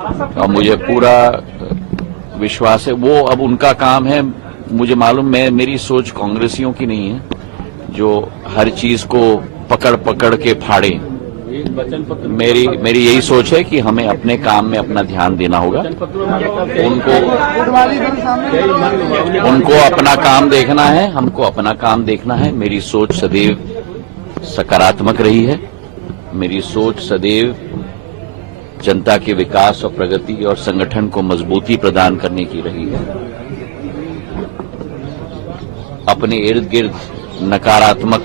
और मुझे पूरा विश्वास है वो अब उनका काम है। मुझे मालूम मेरी सोच कांग्रेसियों की नहीं है जो हर चीज को पकड़ पकड़ के फाड़े। मेरी यही सोच है कि हमें अपने काम में अपना ध्यान देना होगा। उनको अपना काम देखना है, हमको अपना काम देखना है। मेरी सोच सदैव सकारात्मक रही है। मेरी सोच सदैव जनता के विकास और प्रगति और संगठन को मजबूती प्रदान करने की रही है। अपने इर्द गिर्द नकारात्मक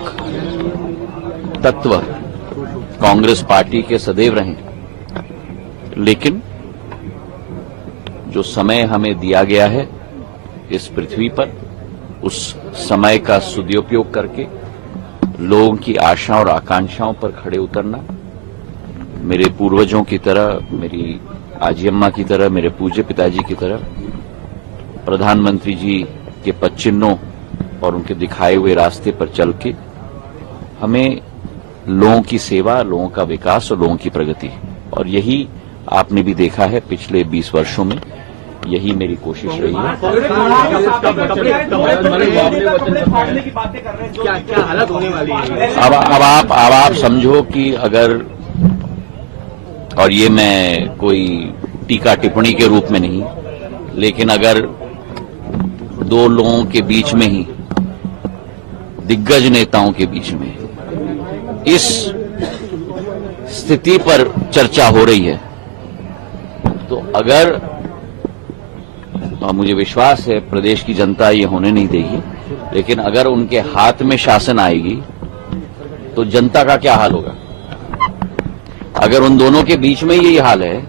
तत्व कांग्रेस पार्टी के सदैव रहे, लेकिन जो समय हमें दिया गया है इस पृथ्वी पर, उस समय का सदुपयोग करके लोगों की आशा और आकांक्षाओं पर खड़े उतरना, मेरे पूर्वजों की तरह, मेरी आजी अम्मा की तरह, मेरे पूज्य पिताजी की तरह प्रधानमंत्री जी के पद चिन्हों और उनके दिखाए हुए रास्ते पर चल के हमें लोगों की सेवा, लोगों का विकास और लोगों की प्रगति, और यही आपने भी देखा है पिछले 20 वर्षों में, यही मेरी कोशिश रही है। क्या हालत होने वाली है? अब आप समझो कि अगर, और ये मैं कोई टीका टिप्पणी के रूप में नहीं, लेकिन अगर दो लोगों के बीच में ही, दिग्गज नेताओं के बीच में इस स्थिति पर चर्चा हो रही है, तो अगर, और मुझे विश्वास है प्रदेश की जनता ये होने नहीं देगी, लेकिन अगर उनके हाथ में शासन आएगी तो जनता का क्या हाल होगा? अगर उन दोनों के बीच में यही हाल है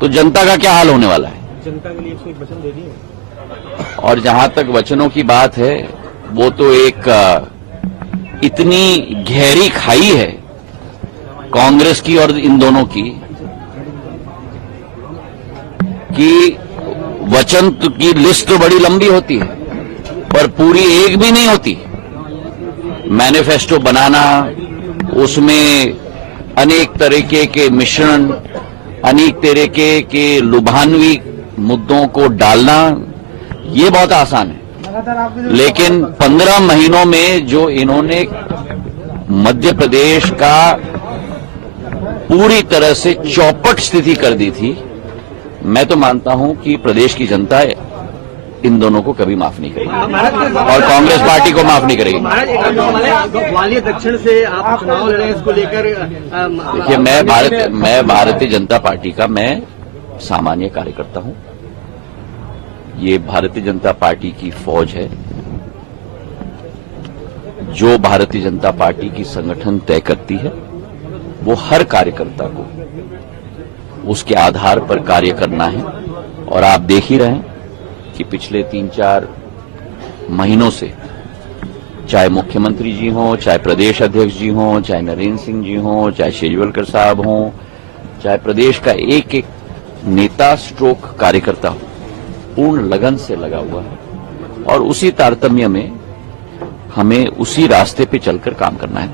तो जनता का क्या हाल होने वाला है? जनता के लिए 101 वचन दे दिए। और जहां तक वचनों की बात है, वो तो एक इतनी गहरी खाई है कांग्रेस की और इन दोनों की कि वचन की लिस्ट तो बड़ी लंबी होती है पर पूरी एक भी नहीं होती। मैनिफेस्टो बनाना, उसमें अनेक तरीके के मिश्रण, अनेक तरीके के लुभानवी मुद्दों को डालना, ये बहुत आसान है, लेकिन 15 महीनों में जो इन्होंने मध्य प्रदेश का पूरी तरह से चौपट स्थिति कर दी थी, मैं तो मानता हूं कि प्रदेश की जनता इन दोनों को कभी माफ नहीं करेगी और कांग्रेस पार्टी को माफ नहीं करेगी। ग्वालियर दक्षिण से आप चुनाव लड़े, इसको लेकर देखिए, मैं भारतीय जनता पार्टी का मैं सामान्य कार्यकर्ता हूं। ये भारतीय जनता पार्टी की फौज है। जो भारतीय जनता पार्टी की संगठन तय करती है वो हर कार्यकर्ता को उसके आधार पर कार्य करना है। और आप देख ही रहे हैं कि पिछले 3-4 महीनों से, चाहे मुख्यमंत्री जी हों, चाहे प्रदेश अध्यक्ष जी हों, चाहे नरेंद्र सिंह जी हों, चाहे शेजवलकर साहब हों, चाहे प्रदेश का एक एक नेता स्ट्रोक कार्यकर्ता हो, पूर्ण लगन से लगा हुआ है और उसी तारतम्य में हमें उसी रास्ते पे चलकर काम करना है।